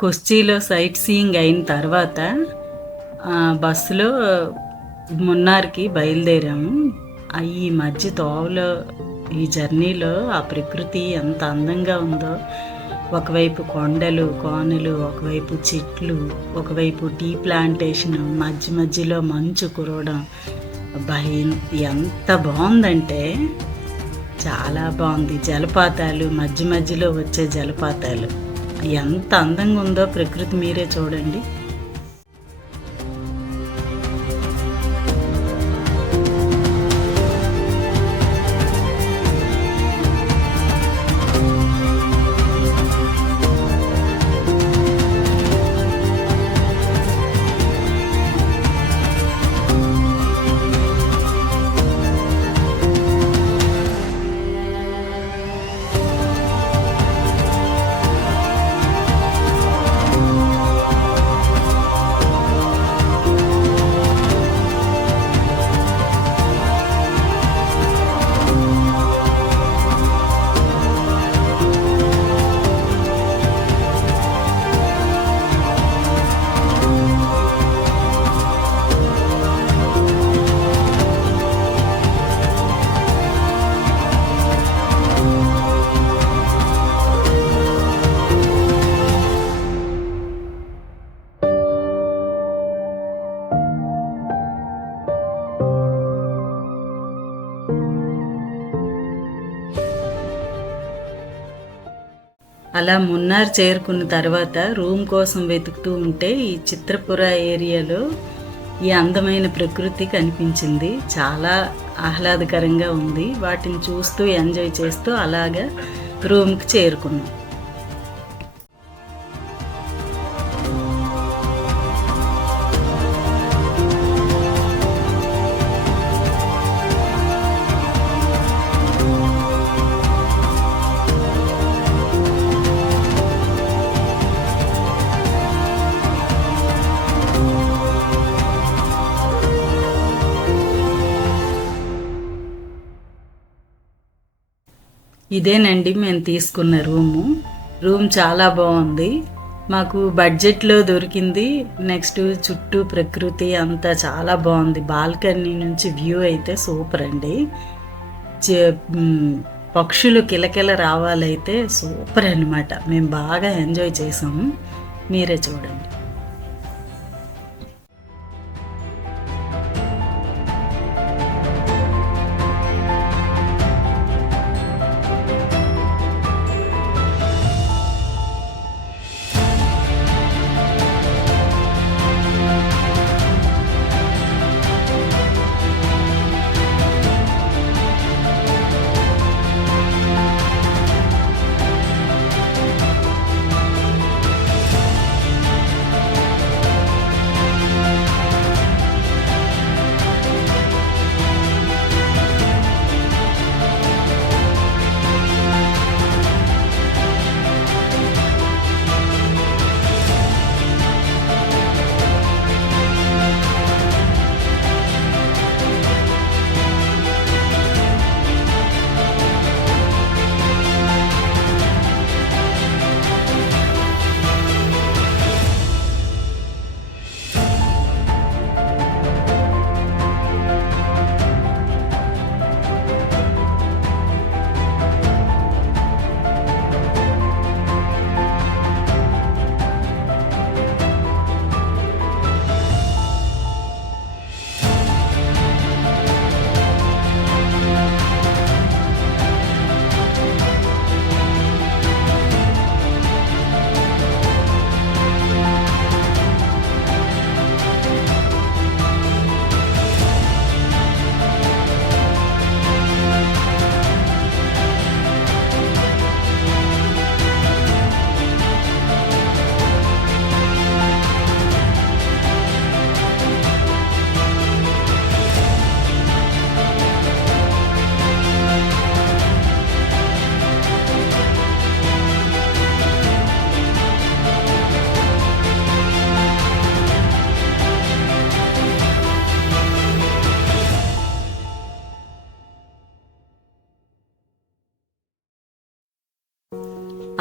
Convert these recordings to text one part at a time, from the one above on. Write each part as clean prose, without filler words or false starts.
కొచ్చిలో sight seeing అయిన తర్వాత బస్సులో మున్నార్‌కి బయలుదేరాము. ఈ మధ్య తోవలో ఈ జర్నీలో ఆ ప్రకృతి ఎంత అందంగా ఉందో, ఒకవైపు కొండలు, కోనలు, ఒకవైపు చెట్లు, ఒకవైపు టీ ప్లాంటేషన్, మధ్యలో మంచు కురవడం. అబ్బా! ఎంత బావుందంటే చాలా బావుంది. జలపాతాలు, మధ్యలో వచ్చే జలపాతాలు. ఎంత అందంగా ఉందో ప్రకృతి మీరే చూడండి. అలా మున్నార్ చేరుకున్న తర్వాత రూమ్ కోసం వెతుకుతూ ఉంటే ఈ చిత్రపుర ఏరియాలో ఈ అందమైన ప్రకృతి కనిపించింది. చాలా ఆహ్లాదకరంగా ఉంది. వాటిని చూస్తూ ఎంజాయ్ చేస్తూ అలాగా రూమ్‌కి చేరుకున్నాం. ఇదేనండి మేము తీసుకున్న రూము. రూమ్ చాలా బాగుంది. మాకు బడ్జెట్లో దొరికింది. నెక్స్ట్ చుట్టూ ప్రకృతి అంతా చాలా బాగుంది. బాల్కనీ నుంచి వ్యూ అయితే సూపర్ అండి. పక్షులు కిలకిల రావాలైతే సూపర్ అనమాట. మేము బాగా ఎంజాయ్ చేసాము. మీరే చూడండి.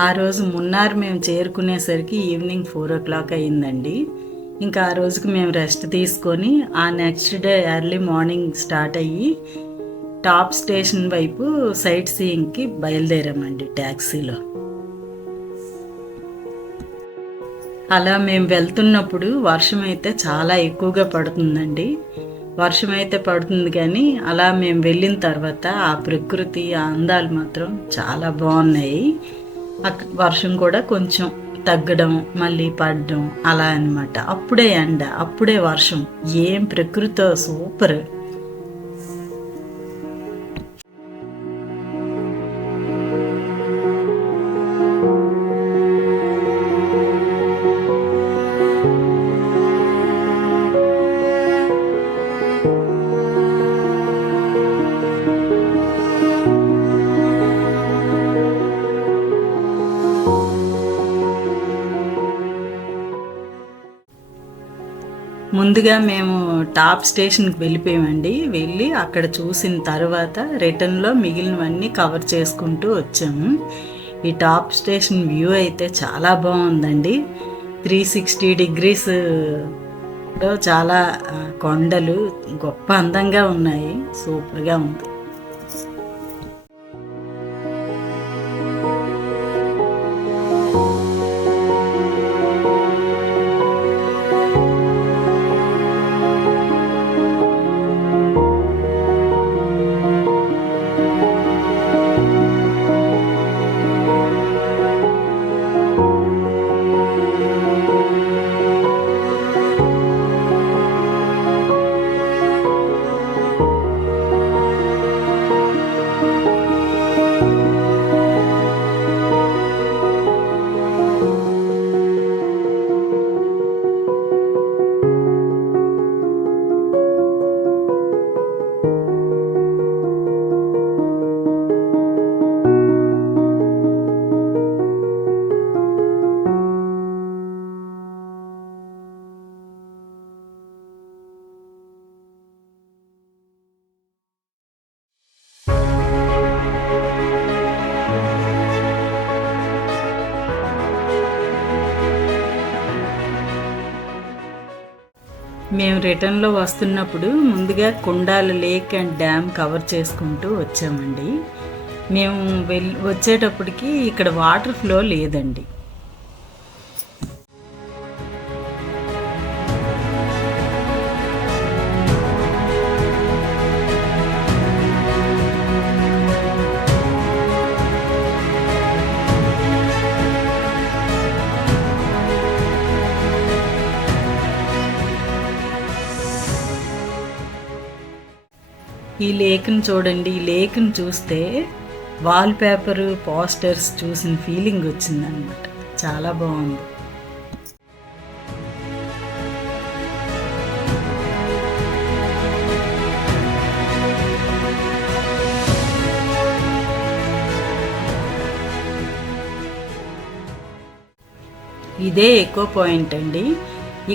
ఆ రోజు మున్నార్ మేము చేరుకునేసరికి ఈవినింగ్ 4 o'clock అయిందండి. ఇంకా ఆ రోజుకి మేము రెస్ట్ తీసుకొని ఆ next day early morning start అయ్యి టాప్ స్టేషన్ వైపు సైట్ సీయింగ్కి బయలుదేరామండి ట్యాక్సీలో. అలా మేము వెళ్తున్నప్పుడు వర్షం అయితే చాలా ఎక్కువగా పడుతుందండి. వర్షం అయితే పడుతుంది కానీ అలా మేము వెళ్ళిన తర్వాత ఆ ప్రకృతి ఆ అందాలు మాత్రం చాలా బాగున్నాయి. వర్షం కూడా కొంచెం తగ్గడం మళ్ళీ పడడం అలా అన్నమాట. అప్పుడే ఎండ అప్పుడే వర్షం, ఏం ప్రకృతో సూపర్. ముందుగా మేము టాప్ స్టేషన్కి వెళ్ళిపోయామండి. వెళ్ళి అక్కడ చూసిన తర్వాత రిటర్న్లో మిగిలినవన్నీ కవర్ చేసుకుంటూ వచ్చాము. ఈ టాప్ స్టేషన్ వ్యూ అయితే చాలా బాగుందండి. 360 degrees చాలా కొండలు గొప్ప అందంగా ఉన్నాయి. సూపర్గా ఉంది. మేము రిటర్న్లో వస్తున్నప్పుడు ముందుగా కుండాల లేక్ అండ్ డ్యామ్ కవర్ చేసుకుంటూ వచ్చామండి. మేము వచ్చేటప్పటికి ఇక్కడ వాటర్ ఫ్లో లేదండి. ఈ లేక్ని చూడండి. ఈ లేక్ని చూస్తే వాల్ పేపరు పోస్టర్స్ చూసిన ఫీలింగ్ వచ్చిందనమాట. చాలా బాగుంది. ఇదే ఎకో పాయింట్ అండి.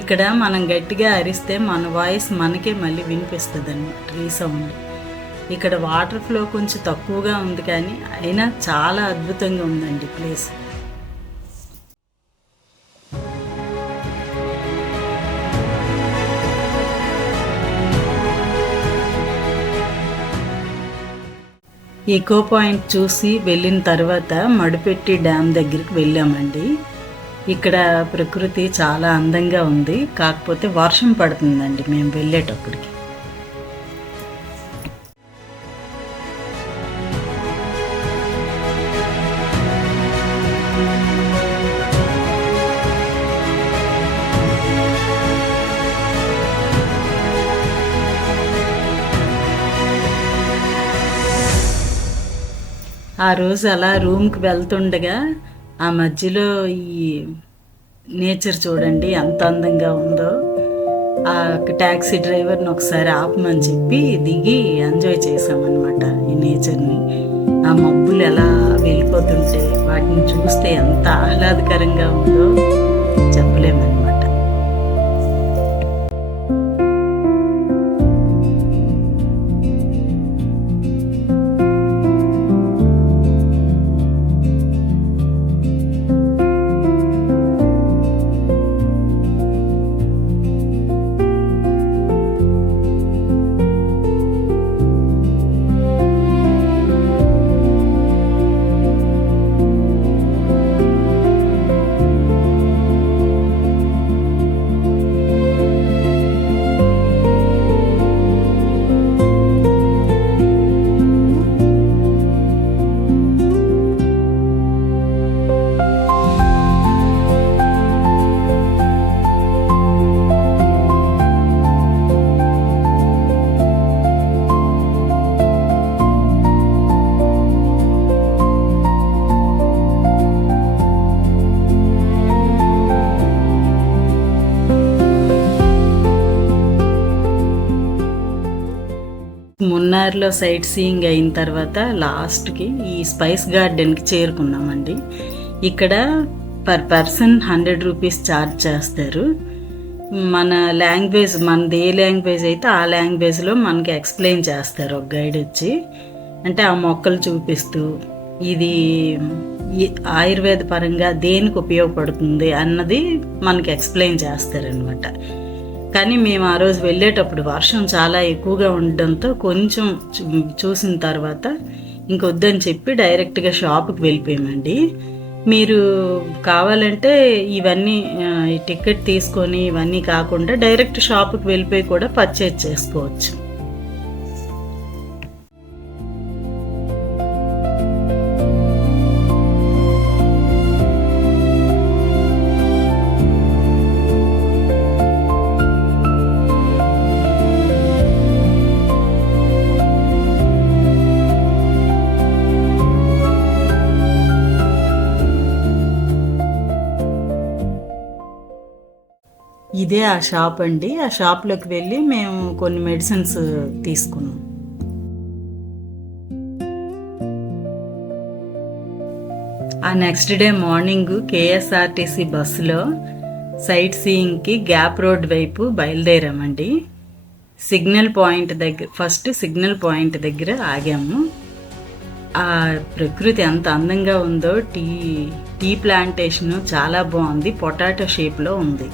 ఇక్కడ మనం గట్టిగా అరిస్తే మన వాయిస్ మనకే మళ్ళీ వినిపిస్తుంది అన్నమాట, రీసౌండ్. ఇక్కడ వాటర్ ఫ్లో కొంచెం తక్కువగా ఉంది కానీ అయినా చాలా అద్భుతంగా ఉందండి ప్లేస్. ఎకో పాయింట్ చూసి వెళ్ళిన తర్వాత మడిపెట్టి డ్యామ్ దగ్గరికి వెళ్ళామండి. ఇక్కడ ప్రకృతి చాలా అందంగా ఉంది. కాకపోతే వర్షం పడుతుందండి మేము వెళ్ళేటప్పటికి. ఆ రోజు అలా రూమ్కి వెళ్తుండగా ఆ మధ్యలో ఈ నేచర్ చూడండి ఎంత అందంగా ఉందో. ఆ ట్యాక్సీ డ్రైవర్ని ఒకసారి ఆపమని చెప్పి దిగి ఎంజాయ్ చేసామన్నమాట ఈ నేచర్ని. ఆ మబ్బులు ఎలా వెళ్ళిపోతుంటే వాటిని చూస్తే ఎంత ఆహ్లాదకరంగా ఉందో చెప్పలేమన్నమాట. మున్నార్లో సైట్ సీయింగ్ అయిన తర్వాత లాస్ట్కి ఈ స్పైస్ గార్డెన్కి చేరుకున్నామండి. ఇక్కడ పర్ పర్సన్ 100 రూపీస్ ఛార్జ్ చేస్తారు. మన లాంగ్వేజ్, మనది ఏ లాంగ్వేజ్ అయితే ఆ లాంగ్వేజ్లో మనకి ఎక్స్ప్లెయిన్ చేస్తారు ఒక గైడ్ వచ్చి. అంటే ఆ మొక్కలు చూపిస్తూ ఇది ఆయుర్వేద పరంగా దేనికి ఉపయోగపడుతుంది అన్నది మనకి ఎక్స్ప్లెయిన్ చేస్తారనమాట. కానీ మేము ఆ రోజు వెళ్ళేటప్పుడు వర్షం చాలా ఎక్కువగా ఉండడంతో కొంచెం చూసిన తర్వాత ఇంకొద్దని చెప్పి డైరెక్ట్గా షాప్కి వెళ్ళిపోయామండి. మీరు కావాలంటే ఇవన్నీ ఈ టికెట్ తీసుకొని ఇవన్నీ కాకుండా డైరెక్ట్ షాప్కి వెళ్ళిపోయి కూడా పర్చేజ్ చేసుకోవచ్చు. ఇదే ఆ షాప్ అండి. ఆ షాప్లోకి వెళ్ళి మేము కొన్ని మెడిసిన్స్ తీసుకున్నాం. ఆ నెక్స్ట్ డే మార్నింగ్ కేఎస్ఆర్టీసీ బస్సులో సైట్ సీయింగ్కి గ్యాప్ రోడ్ వైపు బయలుదేరామండి. ఫస్ట్ సిగ్నల్ పాయింట్ దగ్గర ఆగాము. ఆ ప్రకృతి ఎంత అందంగా ఉందో, టీ ప్లాంటేషన్ చాలా బాగుంది, పొటాటో షేప్లో ఉంది.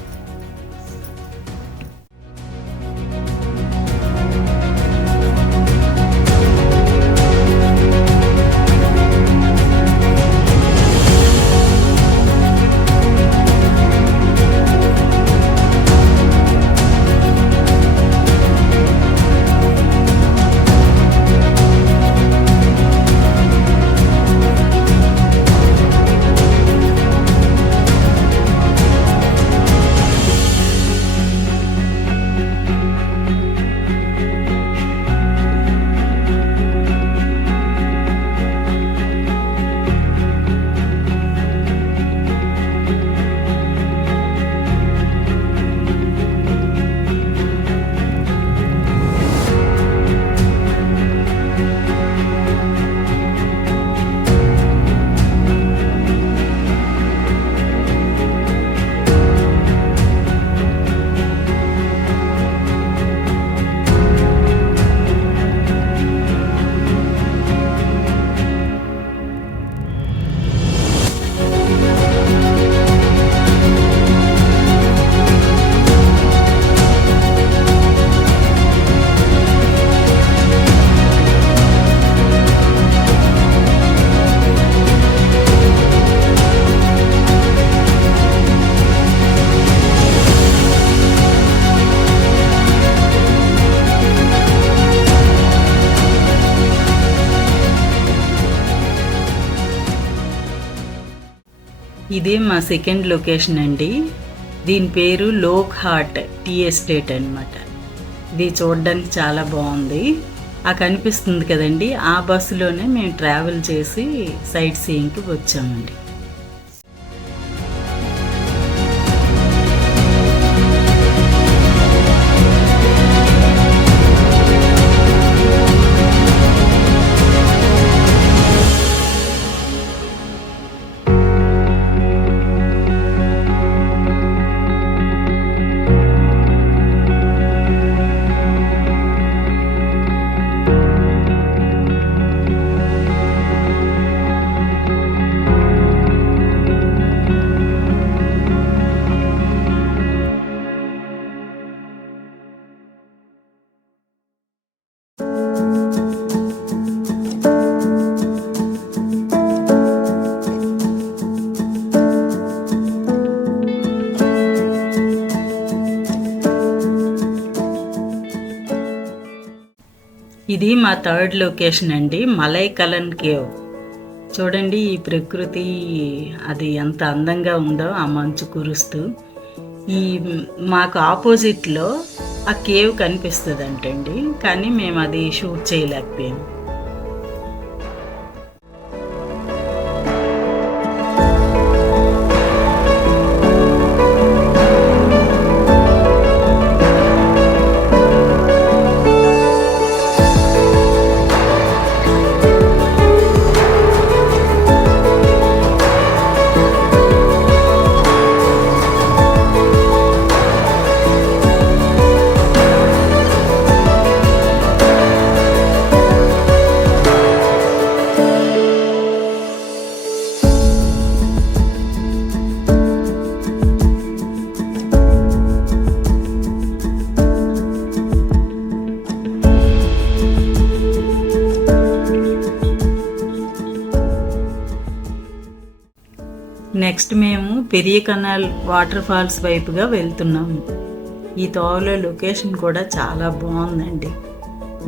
ఇదే మా సెకండ్ లొకేషన్ అండి. దీని పేరు లోక్ హార్ట్ టీ ఎస్టేట్ అనమాట. ఇది చూడడానికి చాలా బాగుంది. ఆ కనిపిస్తుంది కదండి, ఆ బస్సులోనే మేము ట్రావెల్ చేసి సైట్ సీయింగ్కి వచ్చామండి. ఇది మా థర్డ్ లొకేషన్ అండి, మలైకలన్ కేవ్. చూడండి ఈ ప్రకృతి అది ఎంత అందంగా ఉందో, ఆ మంచు కురుస్తూ. మాకు ఆపోజిట్లో ఆ కేవ్ కనిపిస్తుంది అంటండి, కానీ మేము అది షూట్ చేయలేకపోయాము. నెక్స్ట్ మేము పెరియ కెనాల్ వాటర్ ఫాల్స్ వైపుగా వెళ్తున్నాము. ఈ తోవలో లొకేషన్ కూడా చాలా బాగుందండి.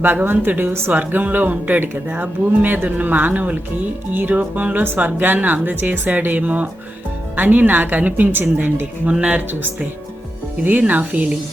భగవంతుడు స్వర్గంలో ఉంటాడు కదా, భూమి మీద ఉన్న మానవులకి ఈ రూపంలో స్వర్గాన్ని అందజేశాడేమో అని నాకు అనిపించిందండి మున్నార్ చూస్తే. ఇది నా ఫీలింగ్.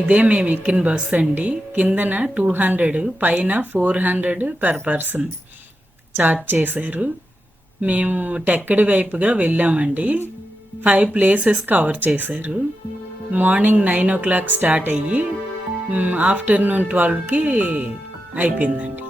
ఇదే మేము ఎక్కిన బస్సు అండి. కిందన 200, పైన 400 పర్ పర్సన్ చార్జ్ చేశారు. మేము టెక్కడి వైపుగా వెళ్ళామండి. 5 ప్లేసెస్ కవర్ చేశారు. మార్నింగ్ 9 o'clock స్టార్ట్ అయ్యి ఆఫ్టర్నూన్ 12కి అయిపోయిందండి.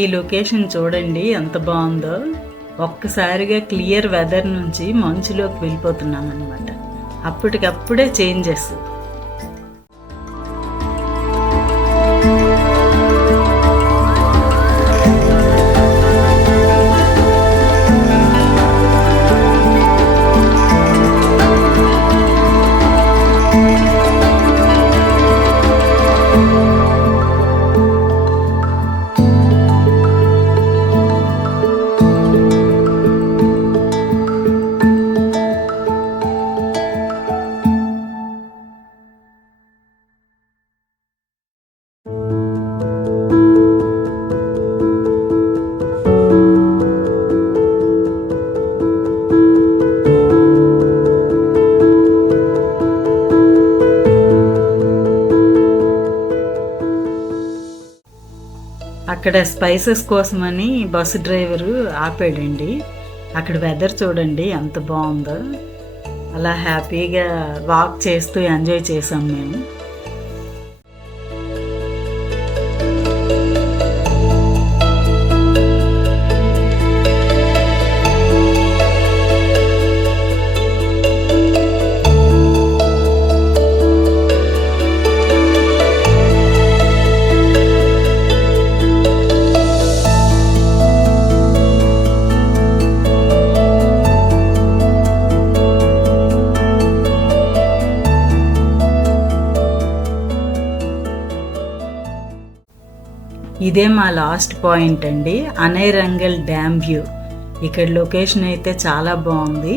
ఈ లొకేషన్ చూడండి ఎంత బాగుందో. ఒక్కసారిగా క్లియర్ వెదర్ నుంచి మంచులోకి వెళ్ళిపోతున్నాం అన్నమాట. అప్పటికప్పుడే చేంజెస్. అక్కడ స్పైసెస్ కోసమని బస్సు డ్రైవరు ఆపాడండి. అక్కడ వెదర్ చూడండి ఎంత బాగుందో. అలా హ్యాపీగా వాక్ చేస్తూ ఎంజాయ్ చేసాం మేము. ఇదే మా లాస్ట్ పాయింట్ అండి, అనైరంగల్ డ్యామ్ వ్యూ. ఇక్కడ లొకేషన్ అయితే చాలా బాగుంది.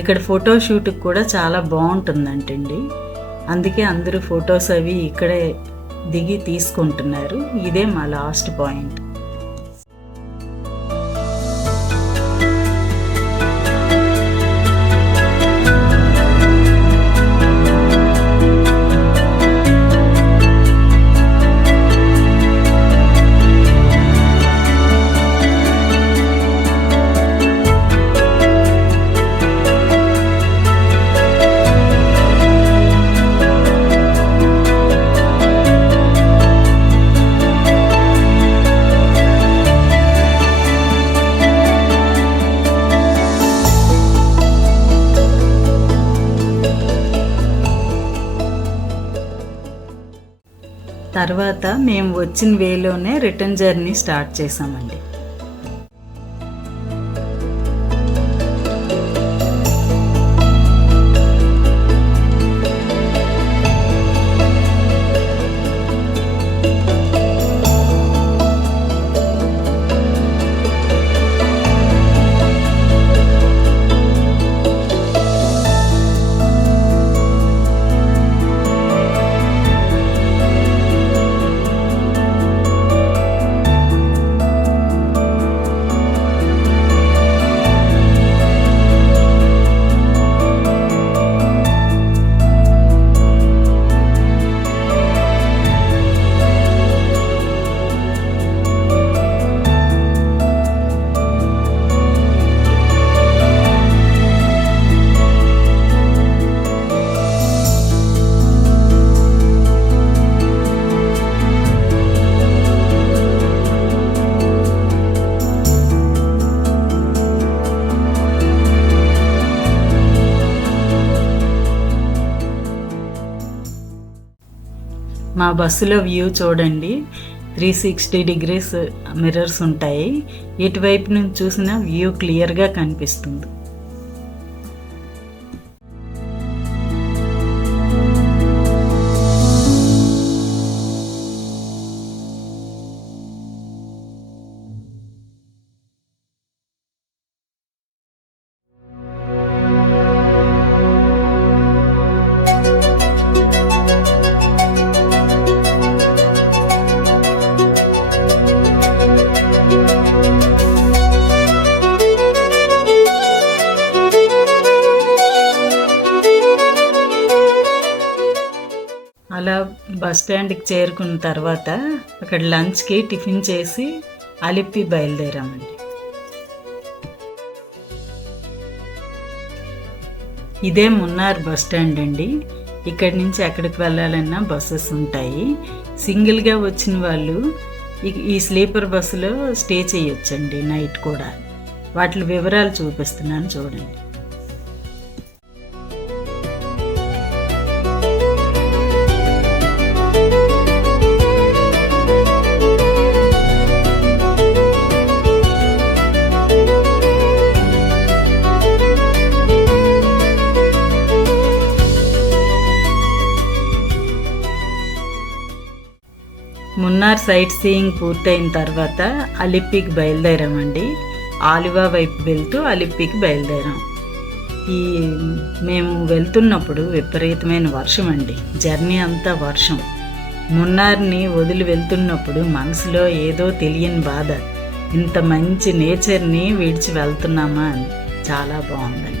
ఇక్కడ ఫోటోషూట్కి కూడా చాలా బాగుంటుందంటండి. అందుకే అందరూ ఫొటోస్ అవి ఇక్కడే దిగి తీసుకుంటున్నారు. ఇదే మా లాస్ట్ పాయింట్. తర్వాత మేము వచ్చిన వేలోనే రిటర్న్ జర్నీ స్టార్ట్ చేసామండి. మా బస్సులో వ్యూ చూడండి, 360 డిగ్రీస్ మిర్రర్స్ ఉంటాయి. ఎటువైపు నుంచి చూసినా వ్యూ క్లియర్గా కనిపిస్తుంది. అలా బస్ స్టాండ్కి చేరుకున్న తర్వాత అక్కడ లంచ్కి టిఫిన్ చేసి అలిప్పి బయలుదేరామండి. ఇదే మున్నార్ బస్ స్టాండ్ అండి. ఇక్కడి నుంచి ఎక్కడికి వెళ్ళాలన్నా బస్సెస్ ఉంటాయి. సింగిల్గా వచ్చిన వాళ్ళు ఈ స్లీపర్ బస్సులో స్టే చేయొచ్చండి నైట్ కూడా. వాటి వివరాలు చూపిస్తున్నాను చూడండి. మున్నార్ సైట్ సీయింగ్ పూర్తయిన తర్వాత అలిప్పికి బయలుదేరామండి. ఆలివా వైపు వెళ్తూ అలిప్పికి బయలుదేరాం. మేము వెళ్తున్నప్పుడు విపరీతమైన వర్షం అండి. జర్నీ అంతా వర్షం. మున్నార్ని వదిలి వెళ్తున్నప్పుడు మనసులో ఏదో తెలియని బాధ. ఇంత మంచి నేచర్ని విడిచి వెళ్తున్నామా అని. చాలా బాగుందండి.